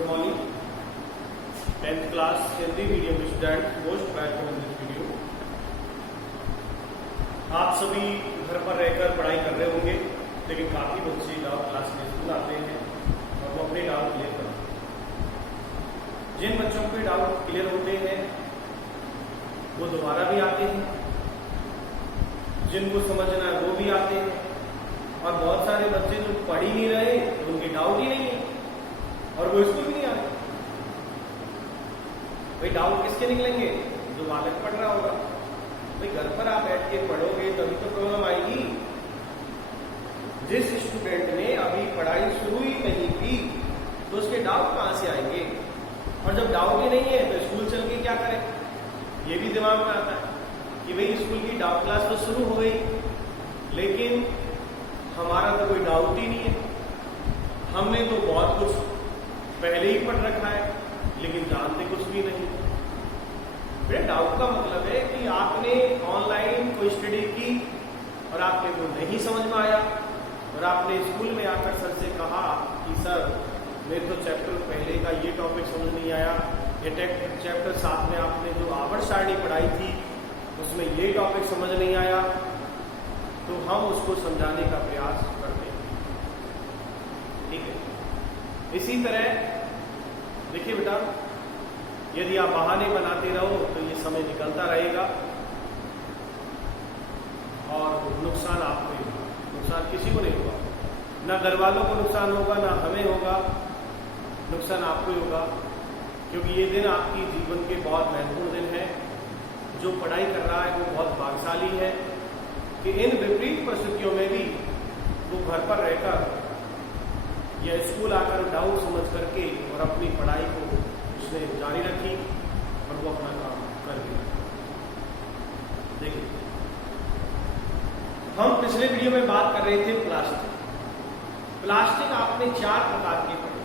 Good morning, 10th class Hindi medium student most welcome in this video. आप सभी घर पर रहकर पढ़ाई कर रहे होंगे, लेकिन काफी बच्चे डाउट क्लास में स्कूल आते हैं और वो अपने डाउट क्लियर करते हैं। जिन बच्चों के डाउट क्लियर होते हैं वो दोबारा भी आते हैं, जिनको समझना है वो भी आते हैं, और बहुत सारे बच्चे जो पढ़ ही नहीं रहे तो उनके डाउट ही नहीं है और वो स्कूल भी नहीं आ रहे। भाई डाउट किसके निकलेंगे? जो बालक पढ़ रहा होगा। भाई घर पर आप बैठ के पढ़ोगे तभी तो प्रॉब्लम आएगी। जिस स्टूडेंट ने अभी पढ़ाई शुरू ही नहीं की तो उसके डाउट कहां से आएंगे? और जब डाउट ही नहीं है तो स्कूल चल के क्या करें? ये भी दिमाग में आता है कि भाई स्कूल की डाउट क्लास तो शुरू हो गई, लेकिन हमारा तो कोई डाउट ही नहीं है। हमने तो बहुत कुछ पहले ही पढ़ रखा है, लेकिन जानते कुछ भी नहीं। मेरे डाउट का मतलब है कि आपने ऑनलाइन कोई स्टडी की और आपने वो नहीं समझ में आया और आपने स्कूल में आकर सर से कहा कि सर मेरे तो चैप्टर पहले का ये टॉपिक समझ नहीं आया, ये चैप्टर साथ में आपने जो आवर्त सारणी पढ़ाई थी उसमें ये टॉपिक समझ नहीं आया, तो हम उसको समझाने का प्रयास करते हैं। ठीक है, इसी तरह देखिए बेटा, यदि आप बहाने बनाते रहो तो ये समय निकलता रहेगा और नुकसान आपको ही होगा। नुकसान किसी को नहीं होगा, ना घर वालों को नुकसान होगा, ना हमें होगा, नुकसान आपको ही होगा। क्योंकि ये दिन आपकी जीवन के बहुत महत्वपूर्ण दिन है। जो पढ़ाई कर रहा है वो बहुत भाग्यशाली है कि इन विपरीत परिस्थितियों में भी वो घर पर रहकर या स्कूल आकर डाउट समझ करके और अपनी पढ़ाई को उसने जारी रखी और वो अपना काम कर दिया। देखिए, हम पिछले वीडियो में बात कर रहे थे प्लास्टिक आपने 4 प्रकार के पढ़े,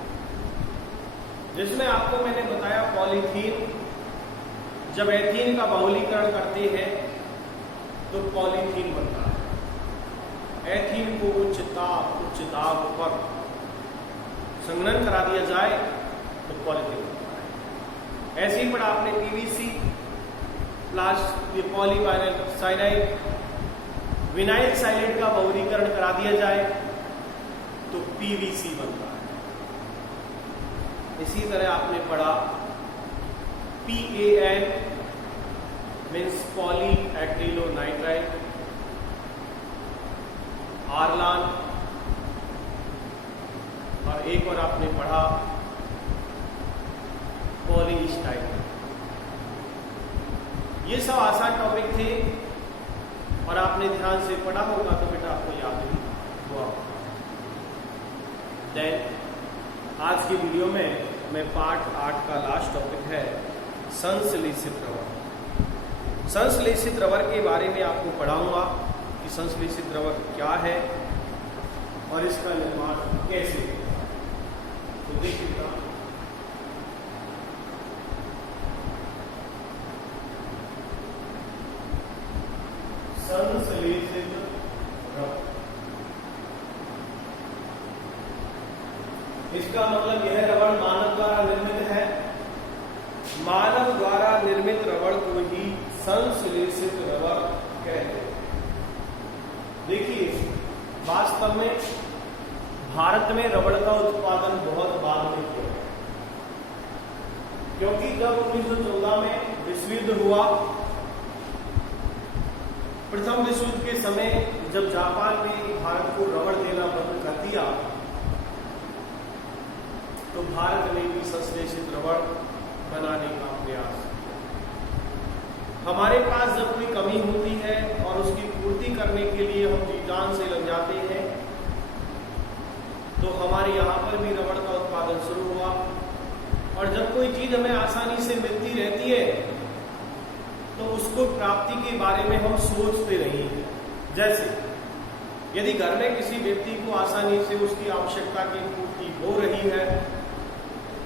जिसमें आपको मैंने बताया पॉलीथीन। जब एथीन का बहुलीकरण करते हैं तो पॉलीथीन बनता है। एथीन को उच्च दाब पर संघनन करा दिया जाए तो पॉलीथीन बनता है। ऐसे ही पढ़ा आपने PVC, polyvinyl cyanide, vinyl cyanide का बहुलीकरण करा दिया जाए तो पीवीसी बनता है। इसी तरह आपने पढ़ा PAN मीन्स पॉलीएक्रिलोनाइट्राइल, आर्लान, और एक और आपने पढ़ा पॉलीस्टाइरीन। ये सब आसान टॉपिक थे और आपने ध्यान से पढ़ा होगा तो बेटा आपको याद भी हुआ। देन आज की वीडियो में पार्ट 8 का लास्ट टॉपिक है संश्लेषित रबर। संश्लेषित रबर के बारे में आपको पढ़ाऊंगा कि संश्लेषित रबर क्या है और इसका निर्माण कैसे होता है। तो देखिएगा, संश्लेषित रबर, इसका मतलब यह रबर मानव द्वारा निर्मित है। मानव द्वारा निर्मित रबड़ को ही संश्लेषित रबड़ कहते हैं। देखिए, वास्तव में भारत में रबड़ का उत्पादन बहुत बाद में किया, क्योंकि जब 1914 में विश्व युद्ध हुआ, प्रथम विश्व युद्ध के समय जब जापान ने भारत को रबड़ देना बंद कर दिया तो भारत ने भी संश्लेषित रबड़ बनाने का प्रयास। हमारे पास जब कोई कमी होती है और उसकी पूर्ति करने के लिए हम जी जान से लग जाते हैं, तो हमारे यहाँ पर भी रबड़ का उत्पादन शुरू हुआ। और जब कोई चीज हमें आसानी से मिलती रहती है तो उसको प्राप्ति के बारे में हम सोचते नहीं हैं। जैसे यदि घर में किसी व्यक्ति को आसानी से उसकी आवश्यकता की पूर्ति हो रही है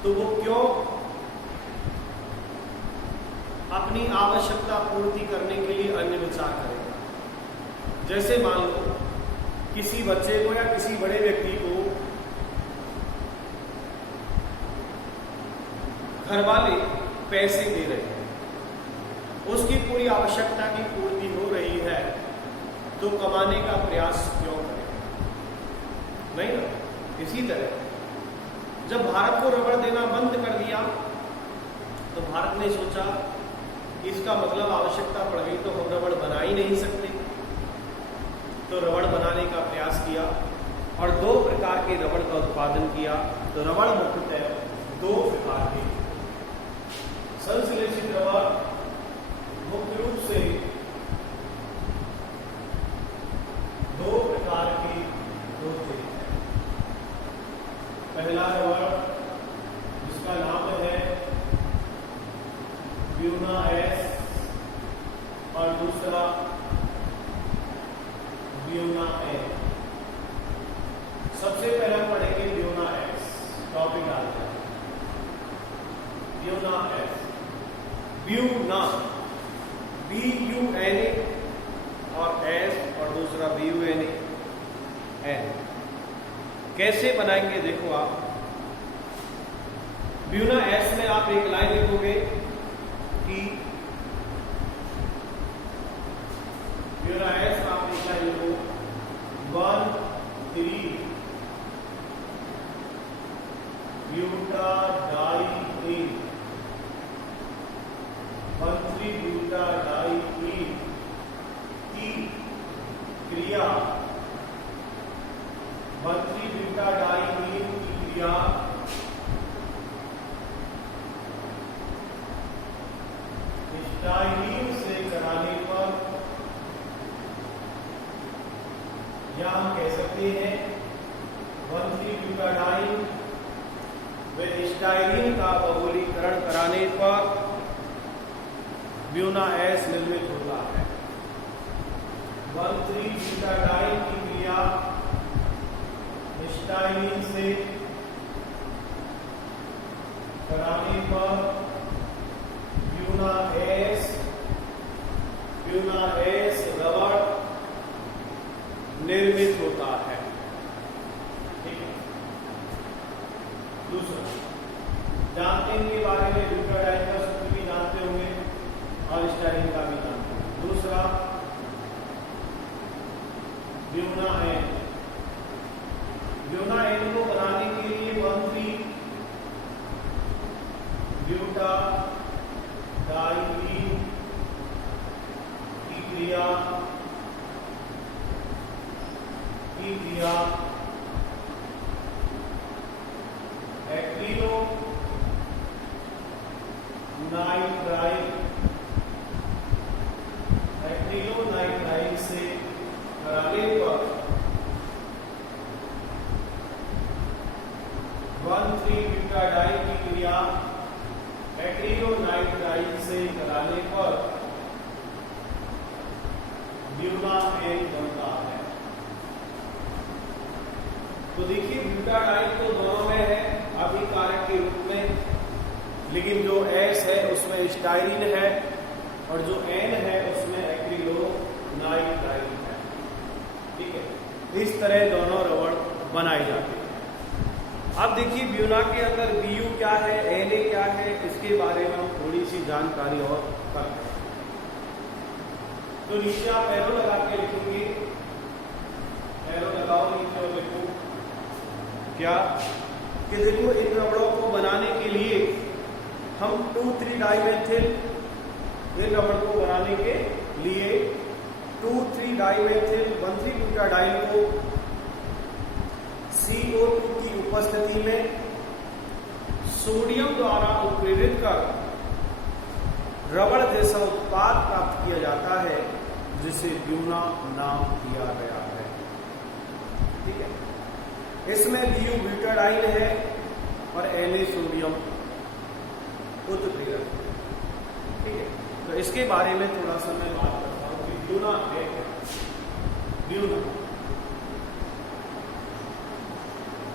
तो वो क्यों अपनी आवश्यकता पूर्ति करने के लिए अन्य विचार करेगा। जैसे मान लो किसी बच्चे को या किसी बड़े व्यक्ति को घर वाले पैसे दे रहे हैं, उसकी पूरी आवश्यकता की पूर्ति हो रही है, तो कमाने का प्रयास क्यों करें? नहीं ना? इसी तरह जब भारत को रबड़ देना बंद कर दिया तो भारत ने सोचा इसका मतलब आवश्यकता पड़ गई तो हम रबड़ बना ही नहीं सकते, तो रबड़ बनाने का प्रयास किया और 2 प्रकार के रबड़ का उत्पादन किया। तो रबड़ मुख्यतः 2 प्रकार के, संश्लेषित रबड़ मुख्य रूप से 2 प्रकार के होते हैं। पहला रबड़ जिसका नाम है ब्यूना एस और दूसरा ब्यूना एन। सबसे पहले हम पढ़ेंगे ब्यूना एस, टॉपिक आता है ब्यूना एस। ब्यूना BUNA और एस और दूसरा BUNA एन। कैसे बनाएंगे देखो आप। ब्यूना एस में आप एक लाइन लिखोगे कि ब्यूना एस आप एक लाइन लिखो 1,3 ब्यूटाडाइईन, 1,3 ब्यूटाडाइईन की क्रिया, 1,3 ब्यूटाडाइईन की क्रिया स्टाइलीन से कराने पर, या हम कह सकते हैं 1,3 ब्यूटाडाइईन व स्टाइलीन का बहुलीकरण कराने पर ब्यूना एस निर्मित होता है। 1,3 ब्यूटाडाइईन की क्रिया स्टाइलीन से कराने पर ब्यूना एस रबड़ निर्मित होता है। ठीक है। दूसरा जानते हैं के बारे में, ब्यूटाडाइईन का सूत्र भी जानते होंगे और स्टाइलीन का भी जानते होंगे। दूसरा ब्यूना एन। ब्यूना एन को बनाने के लिए 1,3 ब्यूटाडाइईन की क्रिया एक्रिलो नाइट्राइल से कराने पर 1,3 ब्यूटाडाइईन की क्रिया एक्रिलो नाइट्राइल से कराने पर ब्यूना एन बनता है। तो देखिए ब्यूटाडाइईन तो दोनों में है अभिकारक के रूप में, लेकिन जो एस है उसमें स्टाइरीन है और जो एन है उसमें एक्रिलोनाइट्राइल है। ठीक है। इस तरह दोनों रबड़ बनाई जाती है। अब देखिए ब्यूना के अंदर BU क्या है, NA क्या है, इसके बारे में हम थोड़ी सी जानकारी और करते हैं। तो नीचे आप एरो लगा के लिखेंगे, एरो लगाओ नीचे और लिखो क्या कि देखो इन रबड़ों को बनाने के लिए हम 2,3 डाइमेथिल, इन रबड़ को बनाने के लिए 2,3 डाइमेथिल 1,3 ब्यूटाडाइईन को CO2 की उपस्थिति में सोडियम द्वारा उत्प्रेरित कर रबड़ जैसा उत्पाद प्राप्त किया जाता है, जिसे ब्यूना नाम दिया गया है। ठीक है। इसमें BU ब्यूटाडाइईन है और Na सोडियम उत्प्रेरक। ठीक है। तो इसके बारे में थोड़ा सा मैं बात करता हूं कि ब्यूना है क्या। ब्यूना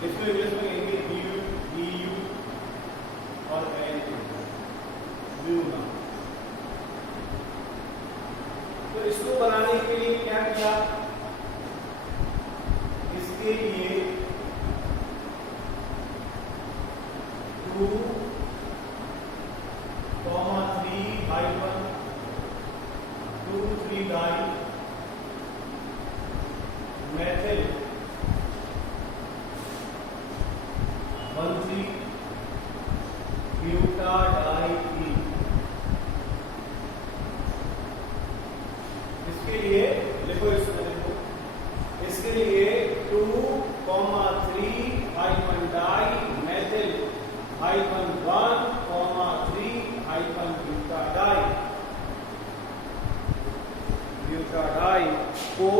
इसको इंग्लिश में कहेंगे BU और Na, ब्यूना। तो इसको बनाने के लिए क्या किया, इसके लिए 2 ब्यूटाडाई ब्यूटाडाई को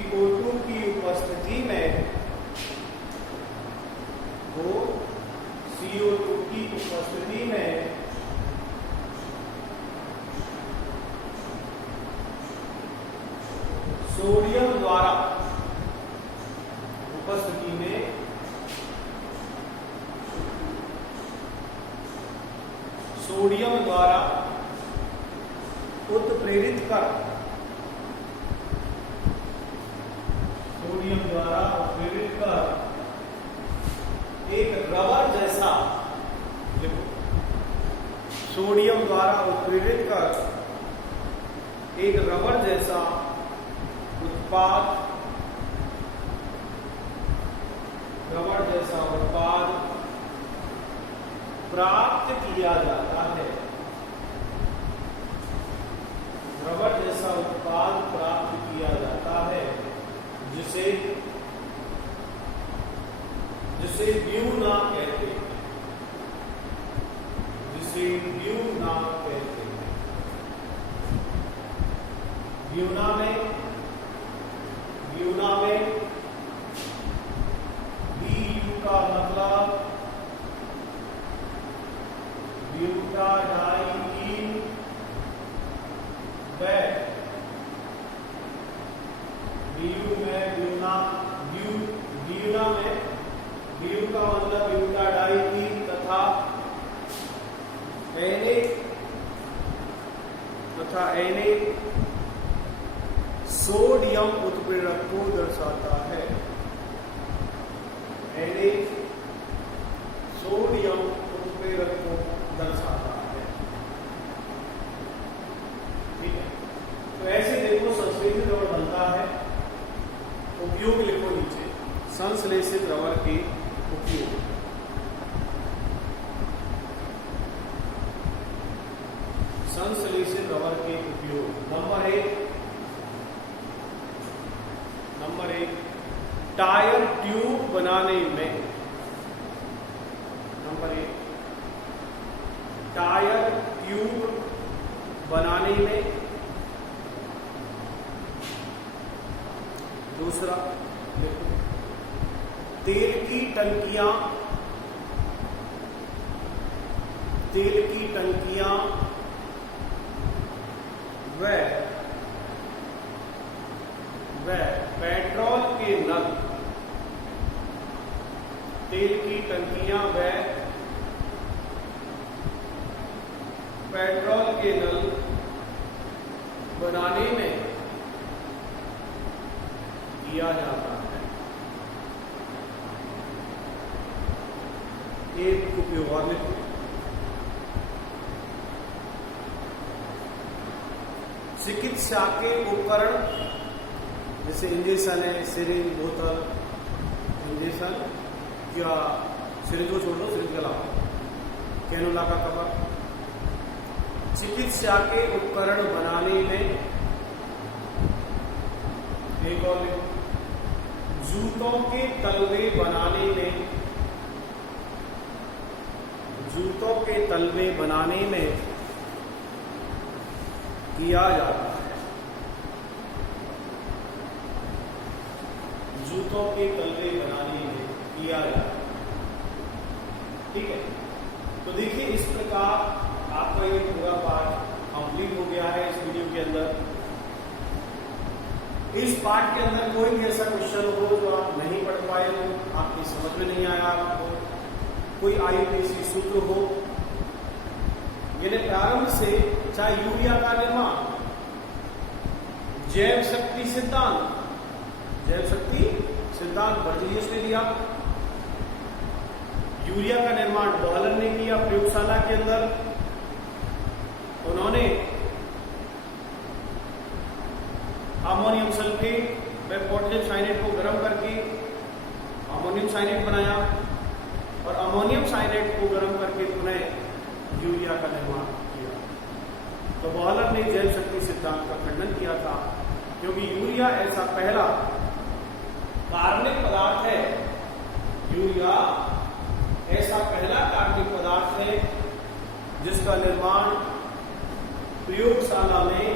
CO2 की उपस्थिति में CO2 की उपस्थिति में सोडियम द्वारा उपस्थिति में सोडियम द्वारा उत्प्रेरित कर एक रबर जैसा देखो सोडियम द्वारा उत्प्रेरित कर एक रबर जैसा उत्पाद प्राप्त किया जाता है। रबर जैसा उत्पाद प्राप्त किया जाता है जिसे ब्यूना कहते हैं। ब्यूना में BU का मतलब ब्यूटाडाईन BU का मतलब ब्यूटाडाईन तथा Na सोडियम उत्प्रेरक को दर्शाता है। Na सोडियम उत्प्रेरक को दर्शाता है। ठीक है, तो ऐसे देखो संश्लेषित रबर बनता है। उपयोग लिखो नीचे, संश्लेषित रबर के उपयोग। संश्लेषित रबर के उपयोग नंबर एक टायर ट्यूब बनाने में। दूसरा तेल की टंकियां व पेट्रोल के नल। तेल की टंकियां व पेट्रोल के नल बनाने में किया जाता है। एक उपयोग और लिखो, चिकित्सा के उपकरण जैसे इंजेक्शन है, सिरिंज, बोतल, इंजेक्शन या सिरिंज को छोड़ दो, सिरिंज के अलावा कैनुला का कवर। चिकित्सा के उपकरण बनाने में एक और जूतों के तलवे बनाने में किया जाता है। जूतों के तलवे बनाने में किया जाता है। ठीक है, तो देखिए इस प्रकार आपका ये पूरा पाठ कंप्लीट हो गया है। इस वीडियो के अंदर, इस पाठ के अंदर कोई भी ऐसा क्वेश्चन हो जो आप नहीं पढ़ पाए हो, आपकी समझ में नहीं आया, आपको कोई आईयूपीएसी सूत्र हो, यानी प्रारंभ से चाहे यूरिया का निर्माण, जैव शक्ति सिद्धांत बर्जीलियस ने दिया। यूरिया का निर्माण बॉयलर ने किया प्रयोगशाला के अंदर। उन्होंने अमोनियम सल्फेट व पोटेशियम साइनेट को गर्म करके अमोनियम साइनेट बनाया और अमोनियम साइनेट को गर्म करके पुनः यूरिया का निर्माण किया। तो बॉयलर ने जैव शक्ति सिद्धांत का खंडन किया था, क्योंकि यूरिया ऐसा पहला कार्बनिक पदार्थ है, यूरिया ऐसा पहला कार्बनिक पदार्थ है जिसका निर्माण प्रयोगशाला में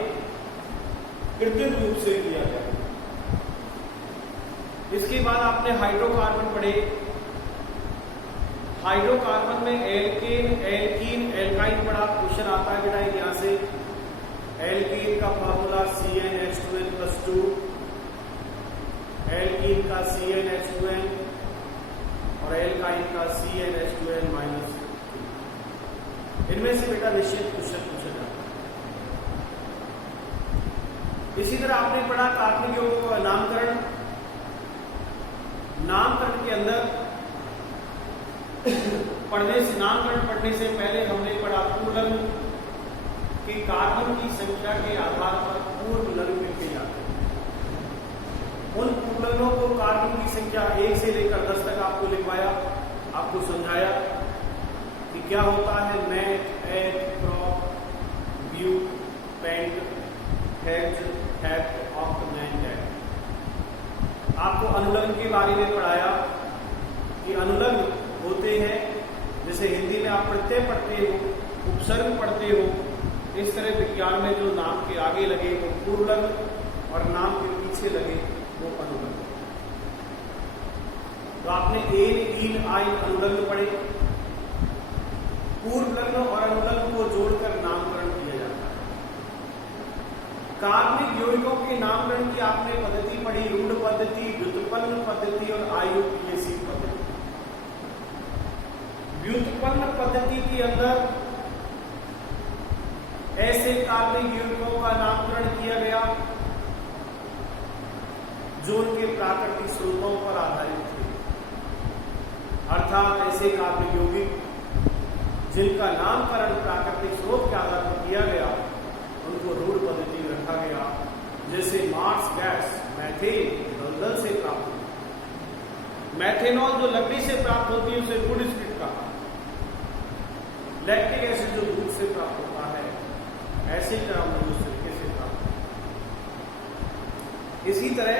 कृत्रिम रूप से किया गया। इसके बाद आपने हाइड्रोकार्बन पढ़े। हाइड्रोकार्बन में एल्केन, एल्कीन, एल्काइन पढ़ा। क्वेश्चन आता है बेटा यहां से, एल्कीन का फॉर्मूला CnH2n+2, एल्कीन का CnH2n और एल्काइन का CnH2n-2। इनमें से बेटा निश्चित क्वेश्चन पूछा जाता है। इसी तरह आपने पढ़ा कार्बनिक यौगिकों का नामकरण। नामकरण के अंदर नामकरण पढ़ने से पहले हमने पढ़ा पूर्णलिंग कि कार्बन की संख्या के आधार पर पूर्णलिंग मिलते जाते हैं। उन पूर्णलिंगों को कार्बन की संख्या 1 से लेकर 10 तक आपको लिखवाया, आपको समझाया कि क्या होता है meth, eth, prop, but, pent, hex, hept, oct, मैन। आपको अनुलग्न के बारे में पढ़ाया कि अनुलग्न होते हैं, जैसे हिंदी में आप प्रत्यय पढ़ते हो, उपसर्ग पढ़ते हो, इस तरह विज्ञान में जो नाम के आगे लगे वो पूर्वलग्न और नाम के पीछे लगे वो अनुलग्न। तो आपने एन, ईन, आइन अनुलग्न पढ़े। पूर्वलग्न और अनुलग्न को जोड़कर नामकरण किया जाता है। कार्बनिक यौगिकों के नामकरण की आपने पद्धति पढ़ी, रूढ़ पद्धति, व्युत्पन्न पद्धति और IUPAC पद्धति। व्युत्पन्न पद्धति के अंदर ऐसे कार्बनिक यौगिकों का नामकरण किया गया जो उनके प्राकृतिक स्रोतों पर आधारित थे, अर्थात ऐसे कार्बनिक यौगिक जिनका नामकरण प्राकृतिक स्रोत के आधार पर किया गया उनको रूढ़ पद्धति में रखा गया। जैसे मार्स गैस मैथेन दलदल से प्राप्त होती, मैथेनॉल जो लकड़ी से प्राप्त होती है उसे वुड स्प्रिट कहा। लैक्टिक एसिड जो दूध से प्राप्त होता है, ऐसे तरह जो सिरके से प्राप्त होता है। इसी तरह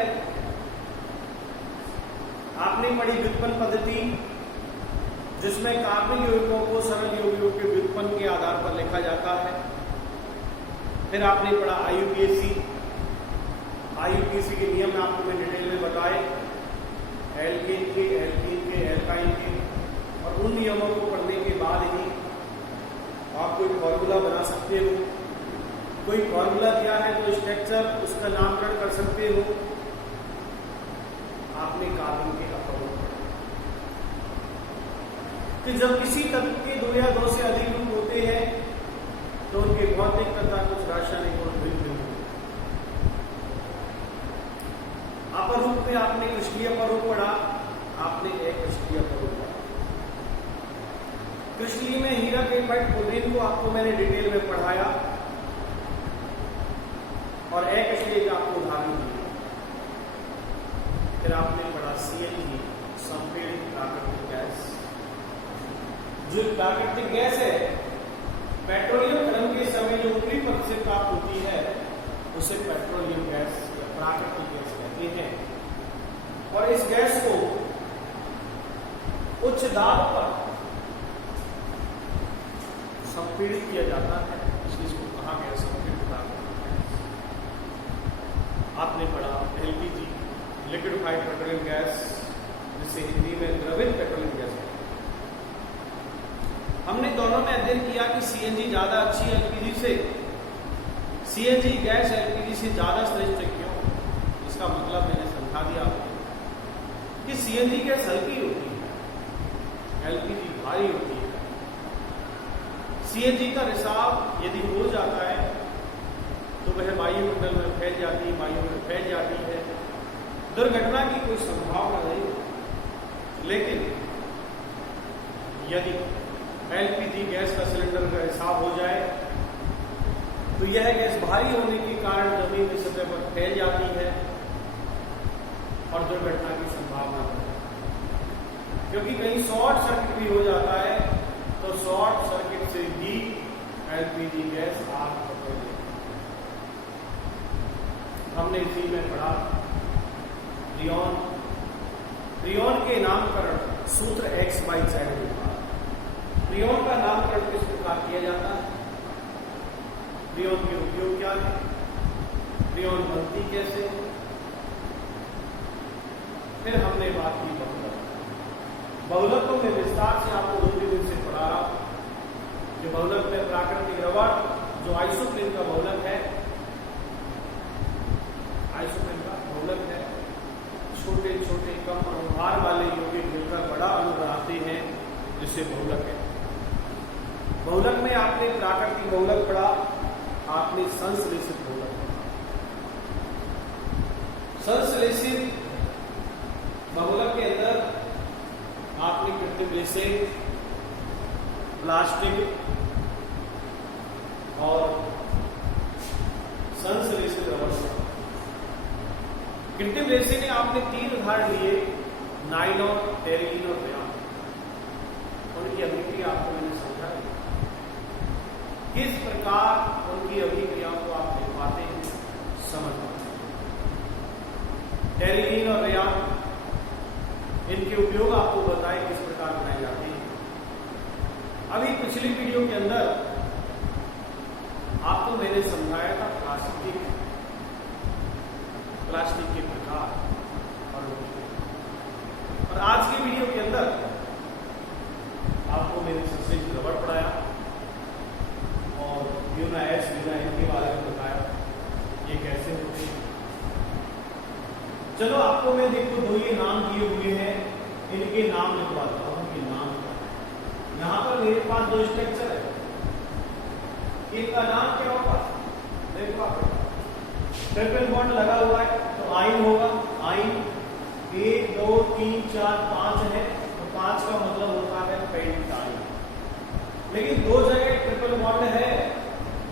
आपने पढ़ी व्युत्पन्न पद्धति, जिसमें कार्बनिक यौगिकों को सरल यौगिकों के व्युत्पन्न के आधार पर लिखा जाता है। फिर आपने पढ़ा IUPAC। IUPAC के नियम आपको मैं डिटेल में बताए, एल्केन के, एल्काइन के, और उन नियमों को पढ़ने के बाद ही आप कोई फॉर्मूला बना सकते हो। कोई फॉर्मूला दिया है तो स्ट्रक्चर उसका नामकरण कर सकते हो। आपने कार्बन के अपवर्तन कि जब किसी तत्व के 2 या 2 से अधिक रूप होते हैं तो उनके भौतिक तथा कुछ रासायनिक गुण भिन्न होते हैं। अपर रूप में आपने क्रिस्टलीय अपरूप पढ़ा, आपने अक्रिस्टलीय अपरूप पढ़ा। क्रिस्टलीय में हीरा के पट प्रोटीन को आपको मैंने डिटेल में पढ़ाया और अक्रिस्टलीय का आपको उदाहरण दिया। फिर आपने पढ़ा CNG, संपीड़ित प्राकृतिक गैस। जो प्राकृतिक गैस है, पेट्रोलियम खनन के समय जो ऊपरी परत से प्राप्त होती है उसे पेट्रोलियम गैस या प्राकृतिक गैस कहते हैं। और इस गैस को उच्च दाब पर संपीड़ित किया जाता है, इसलिए इसको कहा गया संपीड़ित प्राकृतिक गैस। आपने पढ़ा LPG, लिक्विफाइड पेट्रोलियम गैस, जिसे हिंदी में द्रवित पेट्रोलियम गैस है। हमने दोनों में अध्ययन किया कि CNG ज्यादा अच्छी है LPG से। CNG गैस LPG से ज्यादा श्रेष्ठ है। क्यों? इसका मतलब मैंने समझा दिया आपको कि CNG गैस हल्की होती है, LPG भारी होती है। CNG का रिसाव यदि हो जाता है तो वह वायुमंडल में फैल जाती है, वायु में फैल जाती है। दुर्घटना की कोई संभावना नहीं, लेकिन यदि LPG गैस का सिलेंडर का रिसाव हो जाए तो यह गैस भारी होने के कारण जमीन की सतह पर फैल जाती है और दुर्घटना की संभावना है। क्योंकि कहीं शॉर्ट सर्किट भी हो जाता है तो शॉर्ट सर्किट से भी एलपीजी गैस आग पकड़ लेती। हमने इसी में पढ़ा फ्रियोन के नामकरण सूत्र XYZ होगा। फ्रियोन का नामकरण किस प्रकार किया जाता है, फ्रियोन के उपयोग क्या है, फ्रियोन बनती कैसे, फिर हमने बात की बहुलक को मैं विस्तार से आपको 2 दिन से पढ़ा रहा हूं। जो बहुलक में प्राकृतिक रबड़ जो आइसोप्लेन का बहुलक है, आइसोप्लेन का बहुलक है, छोटे छोटे कम अनुभार वाले यौगिक मिलकर बड़ा अणु बनाते हैं, जिससे बहुलक है। बहुलक में आपने प्राकृतिक बहुलक पढ़ा, आपने संश्लेषित बहुलक पढ़ा। संश्लेषित बहुलक के अंदर आपने कृत्रिम रेसे, प्लास्टिक और संश्लेषित रबड़। कृत्रिम रेसे ने आपने 3 उदाहरण लिए, नाइलॉन, टेरिलीन और रेयान। उनकी अभिक्रिया आपको मैंने समझाई, किस प्रकार उनकी अभिक्रियाओं को आप देख पाते हैं, समझ पाते हैं। टेरिलीन और रेयान, इनके उपयोग आपको बताए किस प्रकार बनाए जाते हैं। अभी पिछली वीडियो के अंदर आपको मैंने समझाया था प्लास्टिक के प्रकार और आज की वीडियो के अंदर आपको मैंने संश्लेषित रबड़ पढ़ाया और ब्यूना एस ब्यूना एन के बारे में बताया, ये कैसे होते हैं। चलो आपको मैं देखो 2 ये नाम दिए हुए हैं, इनके नाम लिखवाता हूं कि नाम क्या है। यहां पर मेरे पास 2 स्ट्रक्चर है, इनका नाम क्या होगा, देखो आप ट्रिपल बॉन्ड लगा हुआ है तो आइन होगा। आइन 1 2 3 4 5 है तो 5 का मतलब होता है पेंटाइन। लेकिन 2 जगह ट्रिपल बॉन्ड है,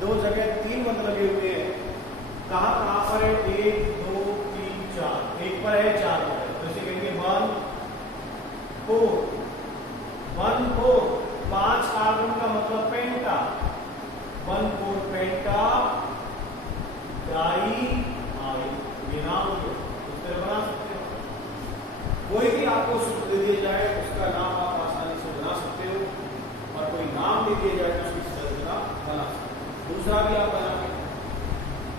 2 जगह 3 मतलब लगे हुए हैं। कहां कहां पर है, 1 2 3 4, एक पर है 4 पर, तो इसे कहेंगे 1 4 1 4। 5 कार्बन का मतलब पेंटा, 1 4 पेंटा डाई आइन, ये नाम उस तरह बना सकते हो। कोई भी आपको सूत्र दे दिया जाए उसका नाम आप आसानी से बना सकते हो, और कोई नाम दे दिया जाए तो उसकी संरचना बना सकते हो। दूसरा भी आप बनाएंगे,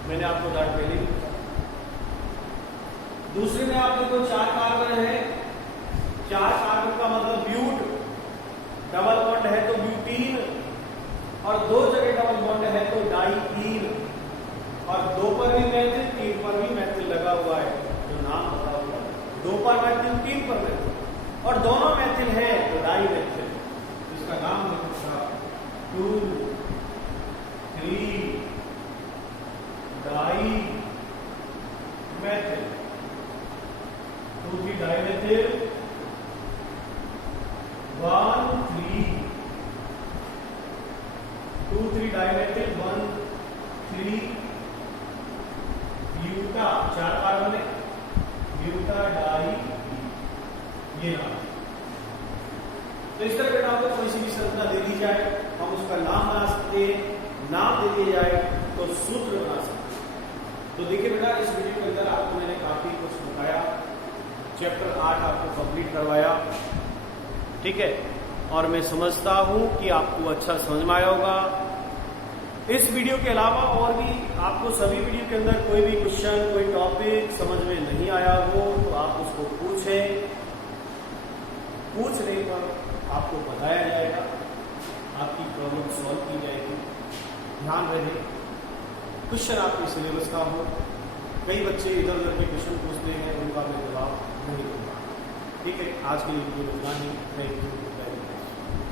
मैंने आपको उदाहरण पहले ही बताया। दूसरे में आप देखो 4 कार्बन है, 4 कार्बन का मतलब ब्यूट, डबल बॉन्ड है तो ब्यूटीन, और 2 जगह डबल बॉन्ड है तो डाईईन, और 2 पर भी मैथिल, 3 पर भी मैथिल लगा हुआ है, जो नाम बता हुआ है। 2 पर मैथिल, 3 पर मैथिल, और दोनों मैथिल है तो डाई मैथिल, इसका नाम लिखा 2 3 di methyl, 2 3 di methyl, 1 3 2 3 di methyl, 1 3 buta, 4 carbon है, ब्यूटा डाई, ये नाम। तो इस तरह के नाम को कोई सी भी संरचना दे दी जाए, हम उसका नाम बना सकते हैं, नाम दे दिया जाए तो सूत्र बना सकते हैं। तो देखिए बेटा, इस वीडियो के अंदर आपको मैंने काफी कुछ बताया, चैप्टर 8 आपको कंप्लीट करवाया, ठीक है। और मैं समझता हूं कि आपको अच्छा समझ में आया होगा। इस वीडियो के अलावा और भी आपको सभी वीडियो के अंदर कोई भी क्वेश्चन, कोई टॉपिक समझ में नहीं आया हो तो आप उसको पूछें, पूछने पर आपको बताया जाएगा, आपकी प्रॉब्लम सॉल्व की जाएगी। ध्यान रहे क्वेश्चन आपके सिलेबस का हो। कई बच्चे इधर उधर के क्वेश्चन पूछते हैं, उनका मैं जवाब नहीं दूंगा, ठीक है। आज के लिए वीडियो इतना ही।